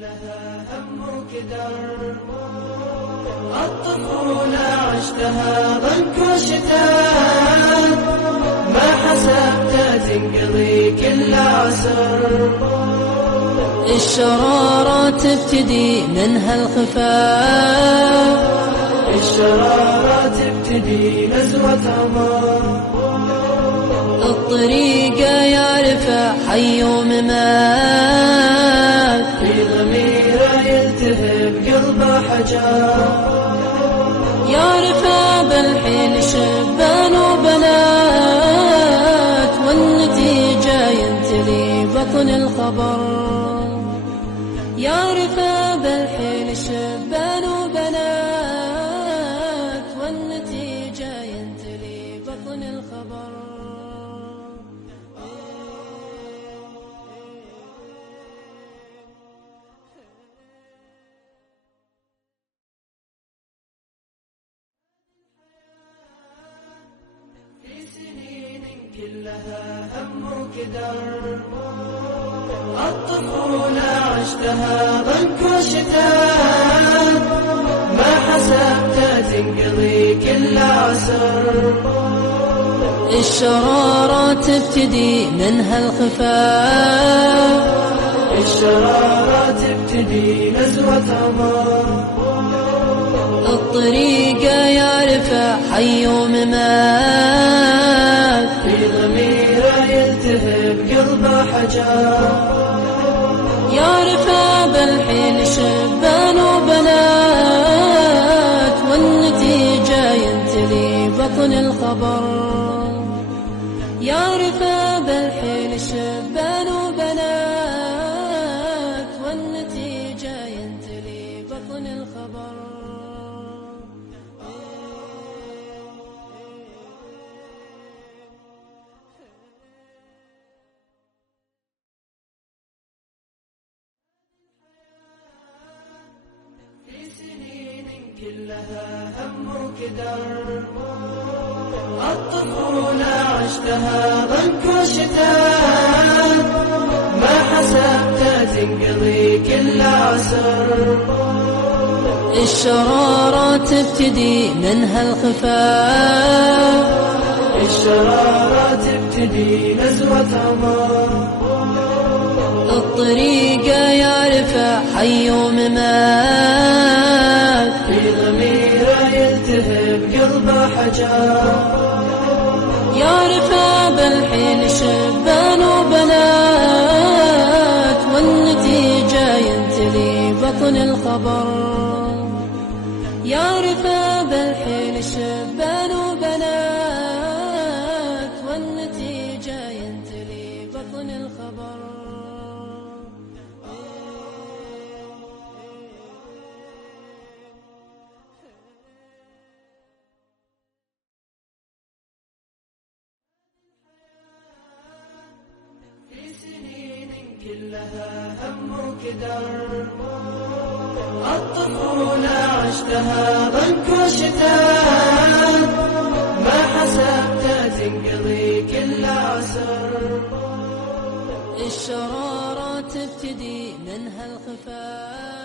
كلها هم وكدر. الطفولة عشتها ضنك وشتاء، ما حسبتها تنقضي كل عسر. الشرارة تبتدي منها الخفاء، الشرارة تبتدي نزوة عمر. الطريقة يعرفها حي وممات، في ضميره يلتهب قلبه حجر. يعرفها بالحين شبان وبنات، والنتيجة ينتلي بطن الخبر. يعرفها بالحين شبان وبنات، والنتيجة ينتلي بطن الخبر. في سنين كلها هم وكدر. الطفولة عشتها ضنك وشتاء، ما حسبتها تنقضي كل عسر. الشرارة تبتدي منها الخفاء، الشرارة تبتدي نزوة عمر. الطريقة يعرفها حي وممات، في ضميره يلتهب قلبه حجر. يعرفها بالحين شبان وبنات، والنتيجة ينتلي بطن الخبر. يعرفها بالحين شبان وبنات، والنتيجة ينتلي بطن الخبر. في سنين كلها هم وكدر. الطفولة عشتها ضنك وشتاء، ما حسبتها تنقضي كل عسر. الشرارة تبتدي منها الخفاء، الشرارة تبتدي نزوة عمر. الطريقة يعرفها حي وممات، في ضميره يلتهب قلبه حجر. يعرفها بالحين شبان وبنات، والنتيجة ينتلي بطن الخبر. يعرفها بالحين شبان وبنات، والنتيجة ينتلي بطن الخبر. في سنين كلها هم وكدر. الطفولة عشتها ضنك وشتاء، ما حسبتها تنقضي كل عسر. الشرارة تبتدي منها الخفاء،